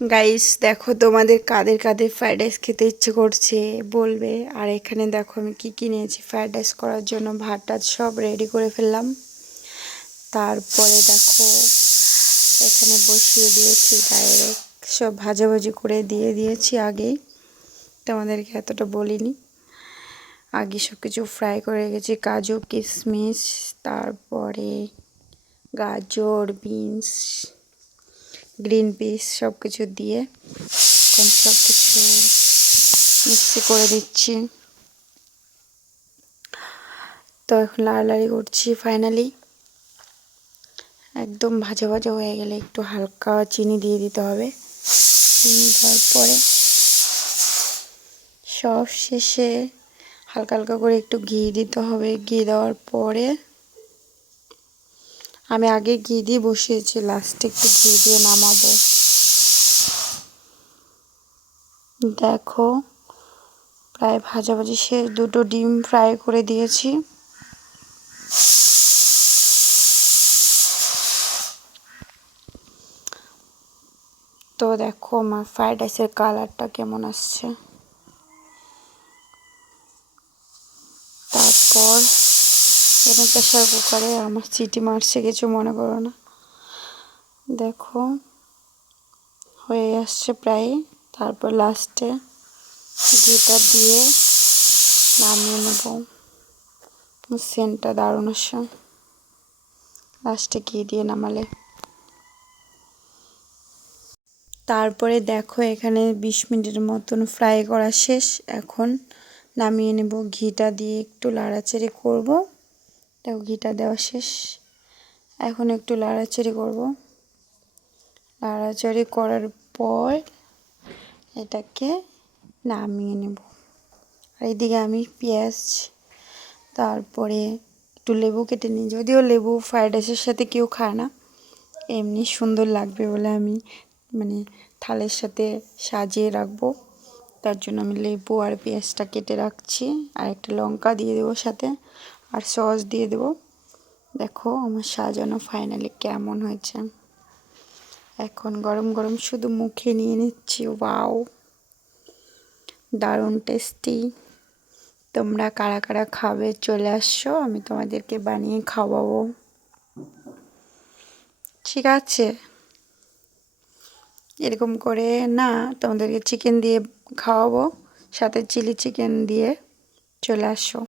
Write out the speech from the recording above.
Guys দেখো তোমাদের কাদের কাদের fried rice খেতে ইচ্ছে করছে বলবে। আর এখানে দেখো আমি কি কি নিয়েছি ফ্রাইড রাইস করার জন্য। ভাত টাত সব রেডি করে ফেললাম। তারপরে দেখো এখানে বসিয়ে দিয়েছি ডাইরেক্ট সব ভাজাভাজি করে দিয়ে দিয়েছি আগেই, তোমাদেরকে এতটা বলিনি। আগে সব কিছু ফ্রাই করে রেখেছি, কাজু কিশমিশ, তারপরে গাজর, বিনস, গ্রিন পিস সব কিছু দিয়ে এখন সব কিছু মিক্সি করে দিচ্ছি। তো এখন লাড়ালাড়ি করছি। ফাইনালি একদম ভাজা ভাজা হয়ে গেলে একটু হালকা চিনি দিয়ে দিতে হবে। চিনি দেওয়ার পরে সব শেষে হালকা হালকা করে একটু ঘি দিতে হবে। ঘি দেওয়ার পরে আমি আগে ঘি দিয়ে বসিয়েছি, লাস্টে একটু ঘি দিয়ে নামাবো। দেখো প্রায় ভাজাভাজি শেষ, দুটো ডিম ফ্রাই করে দিয়েছি। তো দেখো আমার ফ্রাইড রাইসের কালারটা কেমন আসছে। তারপর এখানে প্রেশার কুকারে আমার সিটি মারছে, কিছু মনে করো না। দেখো হয়ে আসছে প্রায়। তারপর লাস্টে ঘিটা দিয়ে নামিয়ে নেব। সেন্টটা দারুণ আসে লাস্টে ঘি দিয়ে নামালে। তারপরে দেখো এখানে 20 মিনিটের মতন ফ্রাই করা শেষ। এখন নামিয়ে নেব। ঘিটা দিয়ে একটু লাড়াচাড়ি করব। দেখো ঘিটা দেওয়া শেষ। এখন একটু লাড়াচাড়ি করব। লাড়াচাড়ি করার পর এটাকে নামিয়ে নেব। আর এইদিকে আমি পেঁয়াজ, তারপরে একটু লেবু কেটে নিই। যদিও লেবু ফ্রাইড রাইসের সাথে কেউ খায় না, এমনি সুন্দর লাগবে বলে আমি থালের সাথে সাজিয়ে রাখবো, তার জন্য আমি লেবু আর পেঁয়াজটা কেটে রাখছি। আর একটা লঙ্কা দিয়ে দেবো সাথে, আর সস দিয়ে দেবো। দেখো আমার সাজানো ফাইনালি কেমন হয়েছে। এখন গরম গরম শুধু মুখে নিয়ে নিচ্ছি। ওয়াও, দারুণ টেস্টি। তোমরা কারা কারা খাবে চলে আসছো, আমি তোমাদেরকে বানিয়ে খাওয়াবো। ঠিক আছে, এরকম করে না, তোমাদেরকে চিকেন দিয়ে খাওয়াবো, সাথে চিলি চিকেন দিয়ে। চলে আসো।